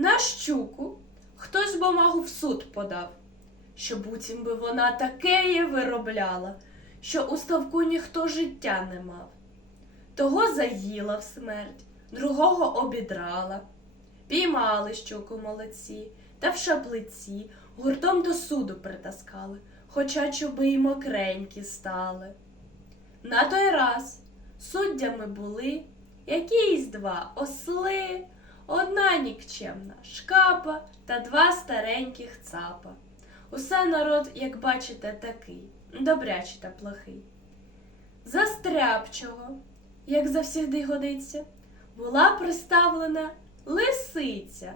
На щуку хтось бумагу в суд подав, що буцім би вона такеє виробляла, що у ставку ніхто життя не мав. Того заїла в смерть, другого обідрала. Піймали щуку молодці, та в шаблиці гуртом до суду притаскали, хоча чоби й мокренькі стали. На той раз суддями були якісь два осли, одна нікчемна шкапа та два стареньких цапа. Усе народ, як бачите, такий, добрячий та плохий. Застряпчого, як завсігди годиться, була приставлена лисиця,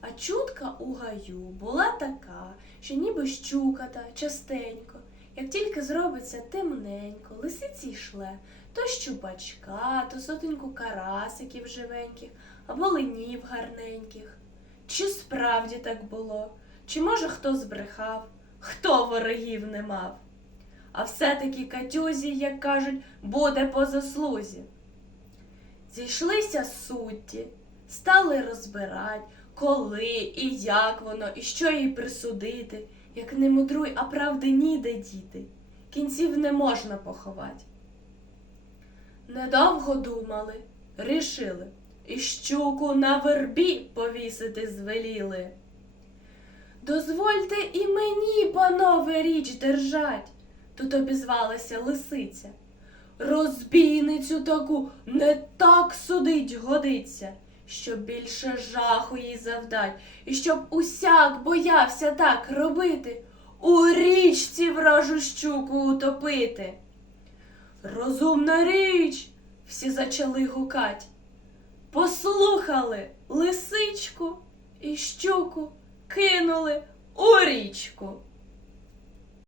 а чутка у гаю була така, що ніби щука та частенько, як тільки зробиться темненько, лисиці йшле то щупачка, то сотеньку карасиків живеньких або ленів гарненьких. Чи справді так було, чи може хто збрехав, хто ворогів не мав? А все-таки Катюзі, як кажуть, буде по заслузі. Зійшлися судді, стали розбирать, коли і як воно, і що їй присудити, як не мудруй, а правди ніде діти, кінців не можна поховать. Недовго думали, рішили, і щуку на вербі повісити звеліли. Дозвольте і мені, панове, річ держать, тут обізвалася лисиця. Розбійницю таку не так судить годиться, щоб більше жаху їй завдать, і щоб усяк боявся так робити, у річці вражу щуку утопити. Розумна річ, всі зачали гукать. Послухали лисичку і щуку кинули у річку.